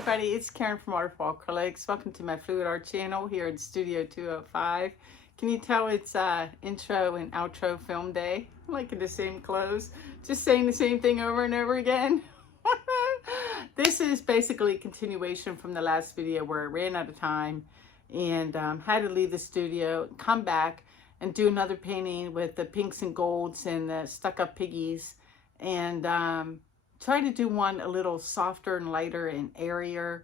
everybody, it's Karen from Waterfall Acrylics. Welcome to my fluid art channel here at Studio 205. Can you tell it's intro and outro film day? I'm like in the same clothes, just saying the same thing over and over again. This is basically a continuation from the last video where I ran out of time and had to leave the studio, come back and do another painting with the pinks and golds and the stuck-up piggies, and try to do one a little softer and lighter and airier,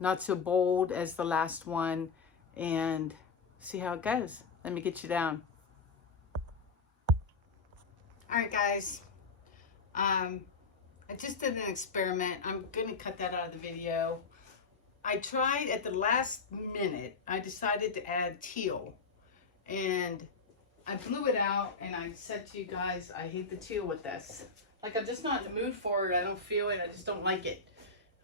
not so bold as the last one, and see how it goes. Let me get you down. All right, guys. I just did an experiment. I'm going to cut that out of the video. I tried at the last minute. I decided to add teal, and I blew it out, and I said to you guys, I hate the teal with this. Like, I'm just not in the mood for it. I don't feel it. I just don't like it.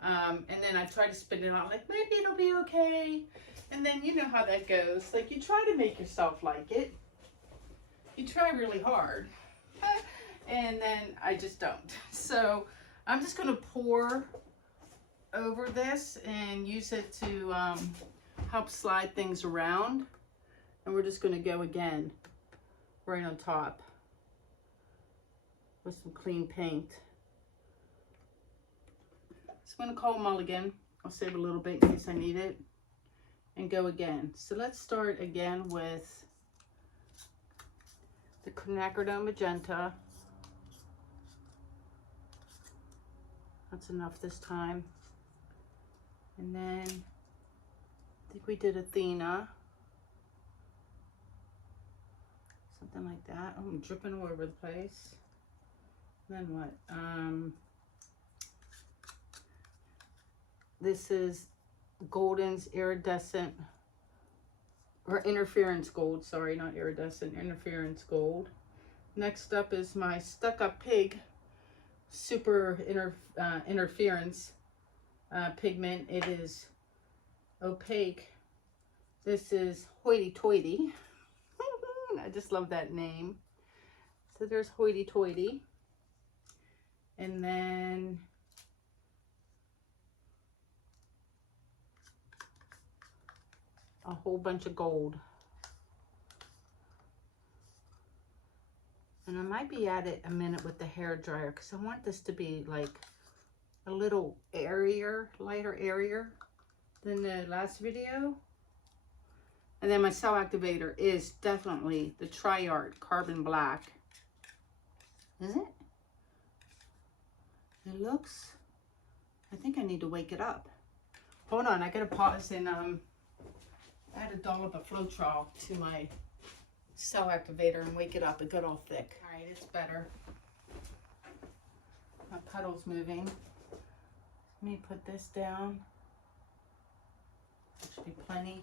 And then I tried to spin it out, like, maybe it'll be okay. And then you know how that goes. Like, you try to make yourself like it. You try really hard. And then I just don't. So I'm just going to pour over this and use it to help slide things around. And we're just going to go again right on top with some clean paint. So I'm going to call mulligan. I'll save a little bit in case I need it. And go again. So let's start again with the Quinacridone magenta. That's enough this time. And then I think we did Athena. Something like that. Oh, I'm dripping all over the place. Then what? This is Golden's iridescent, or interference gold, sorry, not iridescent, interference gold. Next up is my stuck-up pig super interference pigment. It is opaque. This is Hoity-Toity. I just love that name. So there's Hoity-Toity. And then a whole bunch of gold. And I might be at it a minute with the hair dryer because I want this to be like a little airier, lighter airier than the last video. And then my cell activator is definitely the TriArt Carbon Black. Is it? It looks, I think I need to wake it up. Hold on, I gotta pause and add a dollop of Floetrol to my cell activator and wake it up a good old thick. All right, it's better. My puddle's moving. Let me put this down. That should be plenty.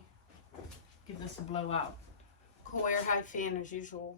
Give this a blowout. Cool air high fan as usual.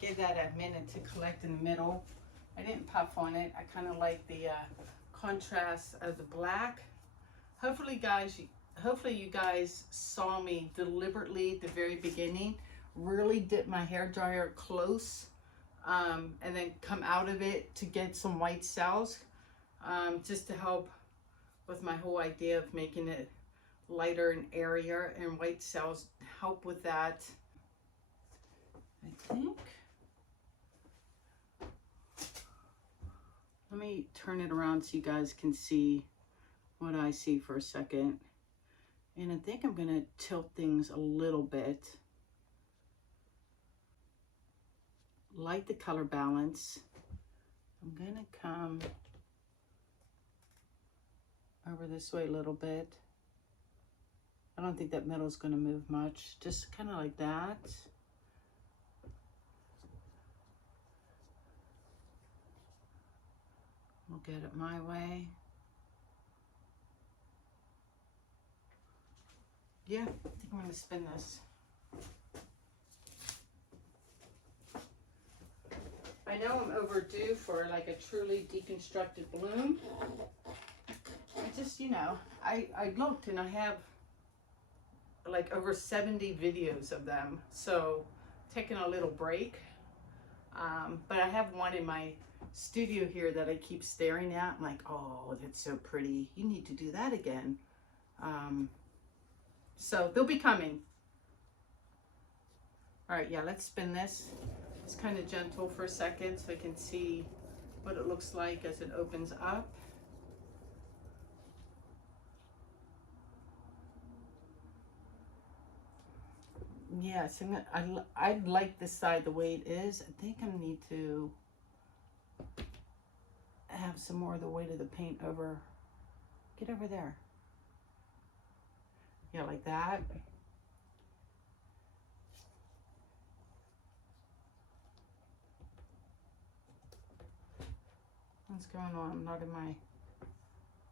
gave that a minute to collect in the middle. I didn't puff on it. I kind of like the contrast of the black. Hopefully you guys saw me deliberately at the very beginning really dip my hair dryer close and then come out of it to get some white cells, just to help with my whole idea of making it lighter and airier, and white cells help with that, I think. Let me turn it around so you guys can see what I see for a second. And I think I'm gonna tilt things a little bit. Like the color balance. I'm gonna come over this way a little bit. I don't think that middle is gonna move much. Just kind of like that. We'll get it my way. Yeah, I think I'm gonna spin this. I know I'm overdue for like a truly deconstructed bloom. I just, you know, I looked and I have like over 70 videos of them. So taking a little break. But I have one in my studio here that I keep staring at. I'm like, oh, that's so pretty. You need to do that again. So they'll be coming. All right, yeah, let's spin this. It's kind of gentle for a second so I can see what it looks like as it opens up. Yes, I like this side the way it is. I think I need to have some more of the weight of the paint over. Get over there. Yeah, like that. What's going on? I'm not in my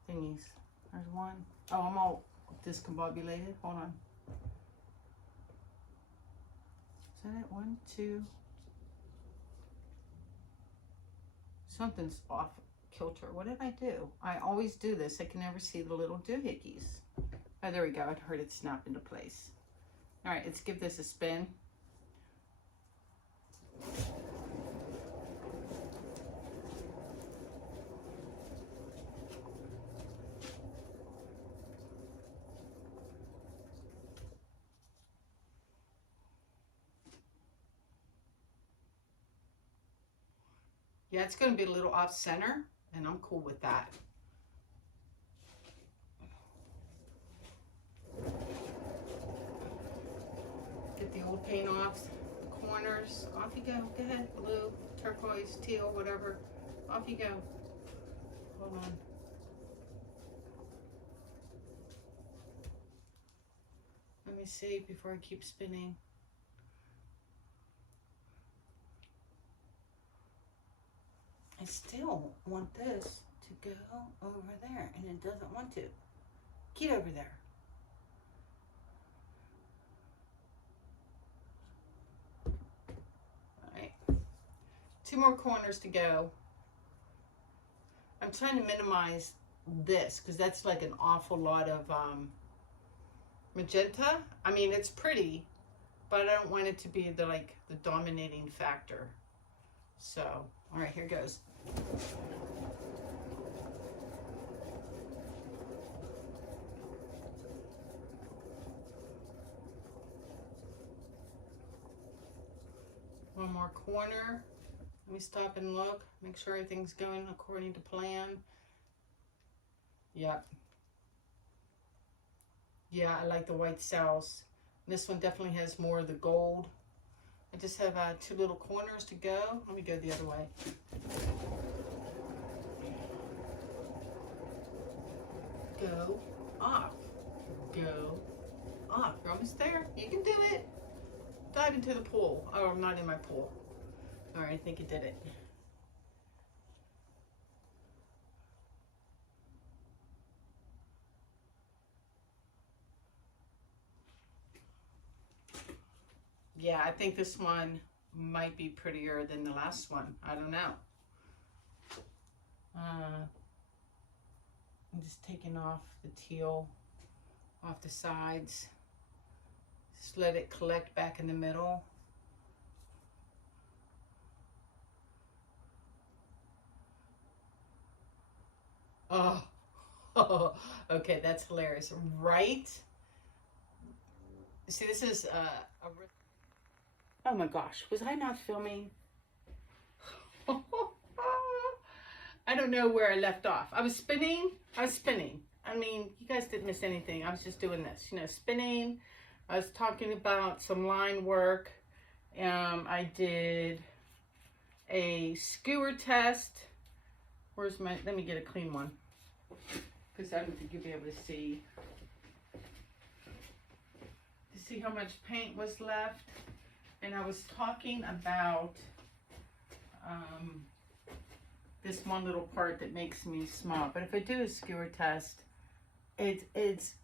thingies. There's one. Oh, I'm all discombobulated. Hold on. Is that it? 1, 2. Something's off kilter. What did I do? I always do this. I can never see the little doohickeys. Oh, there we go. I heard it snap into place. All right, let's give this a spin. Yeah, it's going to be a little off center, and I'm cool with that. Get the old paint off, the corners. Off you go. Go ahead. Blue, turquoise, teal, whatever. Off you go. Hold on. Let me see before I keep spinning. I still want this to go over there, and it doesn't want to. Get over there. All right. 2 more corners to go. I'm trying to minimize this because that's like an awful lot of magenta. I mean, it's pretty, but I don't want it to be the dominating factor. So, all right, here goes. One more corner. Let me stop and look, make sure everything's going according to plan. Yep. Yeah, I like the white cells. This one definitely has more of the gold. I just have 2 little corners to go. Let me go the other way. Go off. Go off. You're almost there. You can do it. Dive into the pool. Oh, I'm not in my pool. All right, I think it did it. Yeah, I think this one might be prettier than the last one. I don't know. I'm just taking off the teal off the sides. Just let it collect back in the middle. Oh, okay, that's hilarious, right? See, this is oh my gosh, was I not filming? I don't know where I left off. I was spinning. I mean, you guys didn't miss anything. I was just doing this, you know, spinning. I was talking about some line work. I did a skewer test. Where's my, let me get a clean one, because I don't think you'll be able to see. To see how much paint was left. And I was talking about this one little part that makes me smile. But if I do a skewer test, it's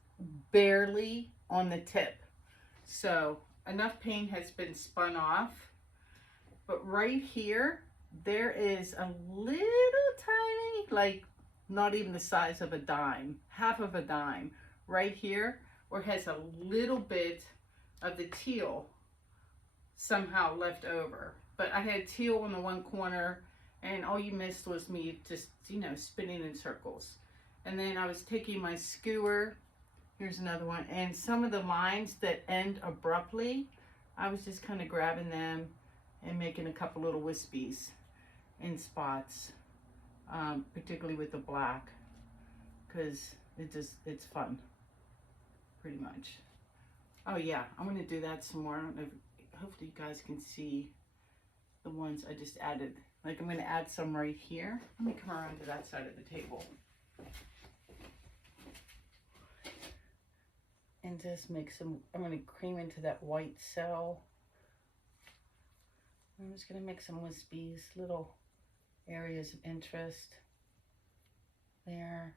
barely on the tip. So enough paint has been spun off. But right here, there is a little tiny, like not even the size of a dime, half of a dime, right here, where it has a little bit of the teal somehow left over. But I had teal in the one corner, and all you missed was me just, you know, spinning in circles. And then I was taking my skewer, here's another one, and some of the lines that end abruptly, I was just kind of grabbing them and making a couple little wispies in spots, particularly with the black, because it's fun, pretty much. Oh yeah, I'm gonna do that some more. I don't know if, hopefully you guys can see the ones I just added. Like, I'm gonna add some right here. Let me come around to that side of the table. And just make some, I'm gonna cream into that white cell. I'm just gonna make some wispies, little areas of interest there.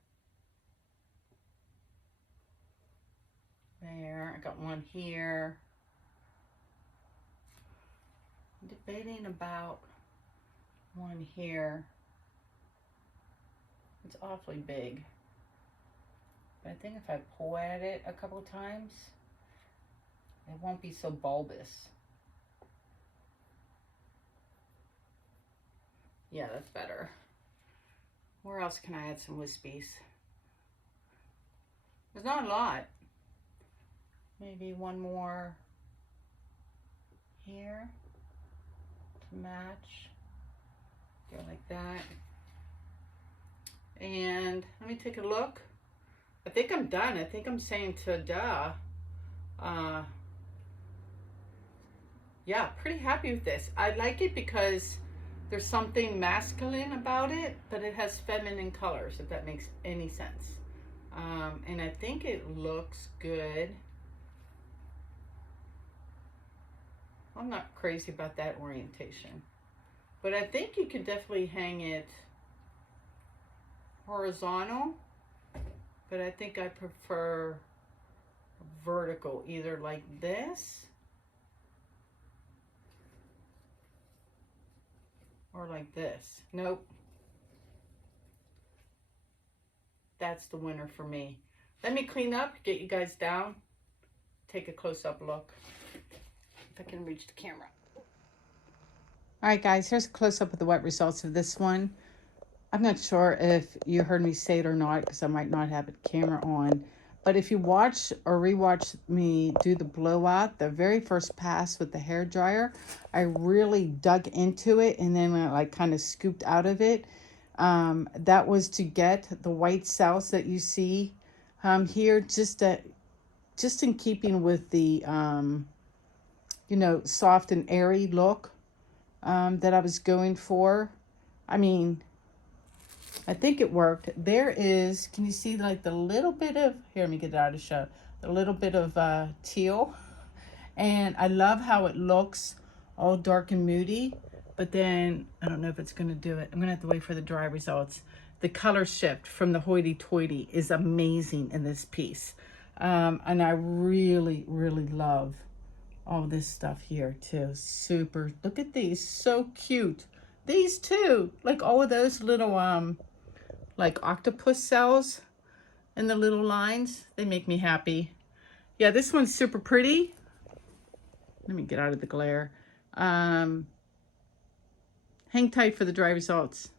There, I got one here. I'm debating about one here. It's awfully big. But I think if I pull at it a couple of times, it won't be so bulbous. Yeah, that's better. Where else can I add some wispies? There's not a lot. Maybe one more here to match. Go like that. And let me take a look. I think I'm done. I think I'm saying ta-da. Yeah, pretty happy with this. I like it because there's something masculine about it, but it has feminine colors, if that makes any sense. And I think it looks good. I'm not crazy about that orientation, but I think you can definitely hang it horizontal, but I think I prefer vertical, either like this or like this. Nope. That's the winner for me. Let me clean up, get you guys down, take a close-up look. If I can reach the camera. All right, guys, here's a close-up of the wet results of this one. I'm not sure if you heard me say it or not, because I might not have the camera on. But if you watch or rewatch me do the blowout, the very first pass with the hair dryer, I really dug into it, and then I like kind of scooped out of it. That was to get the white cells that you see here, just in keeping with the you know, soft and airy look that I was going for. I mean, I think it worked. There is, can you see like the little bit of, here, let me get it out of show, the little bit of teal. And I love how it looks all dark and moody, but then I don't know if it's gonna do it. I'm gonna have to wait for the dry results. The color shift from the Hoity-Toity is amazing in this piece. And I really, really love all this stuff here too. Super, look at these, so cute. These too, like all of those little like octopus cells and the little lines, they make me happy. Yeah, this one's super pretty. Let me get out of the glare. Hang tight for the dry results.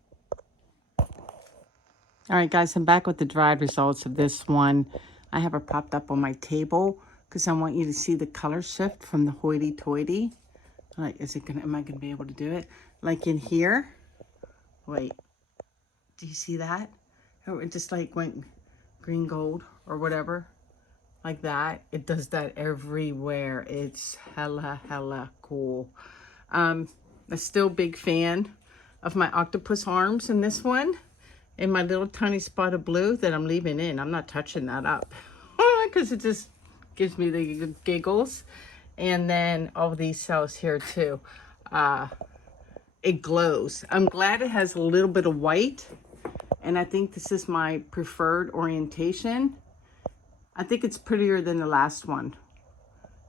All right, guys, I'm back with the dried results of this one. I have it propped up on my table because I want you to see the color shift from the Hoity-Toity. Like, am I gonna be able to do it? Like in here, wait, do you see that? Oh, it just like went green gold or whatever, like that. It does that everywhere. It's hella cool. I'm still a big fan of my octopus arms in this one. And my little tiny spot of blue that I'm leaving in. I'm not touching that up because it just gives me the giggles. And then all these cells here too. It glows. I'm glad it has a little bit of white. And I think this is my preferred orientation. I think it's prettier than the last one.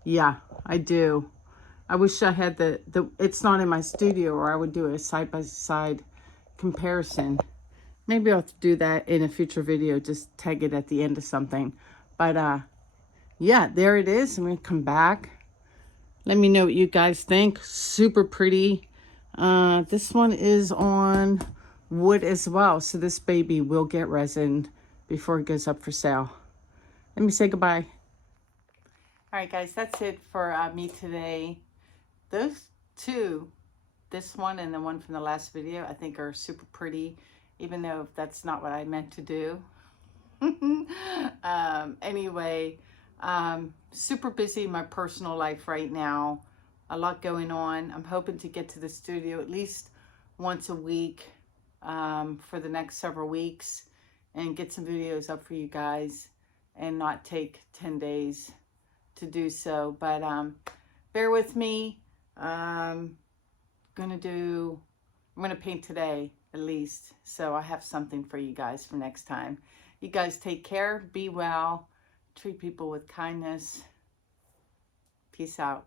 Yeah, I do. I wish I had it's not in my studio, or I would do a side-by-side comparison. Maybe I'll do that in a future video, just tag it at the end of something. But yeah, there it is. I'm gonna come back. Let me know what you guys think. Super pretty. This one is on wood as well. So this baby will get resined before it goes up for sale. Let me say goodbye. All right, guys, that's it for me today. Those two, this one and the one from the last video, I think are super pretty, even though that's not what I meant to do. Anyway, super busy in my personal life right now. A lot going on. I'm hoping to get to the studio at least once a week for the next several weeks and get some videos up for you guys and not take 10 days to do so. But bear with me. I'm gonna paint today at least, so I have something for you guys for next time. You guys take care, be well, treat people with kindness. Peace out.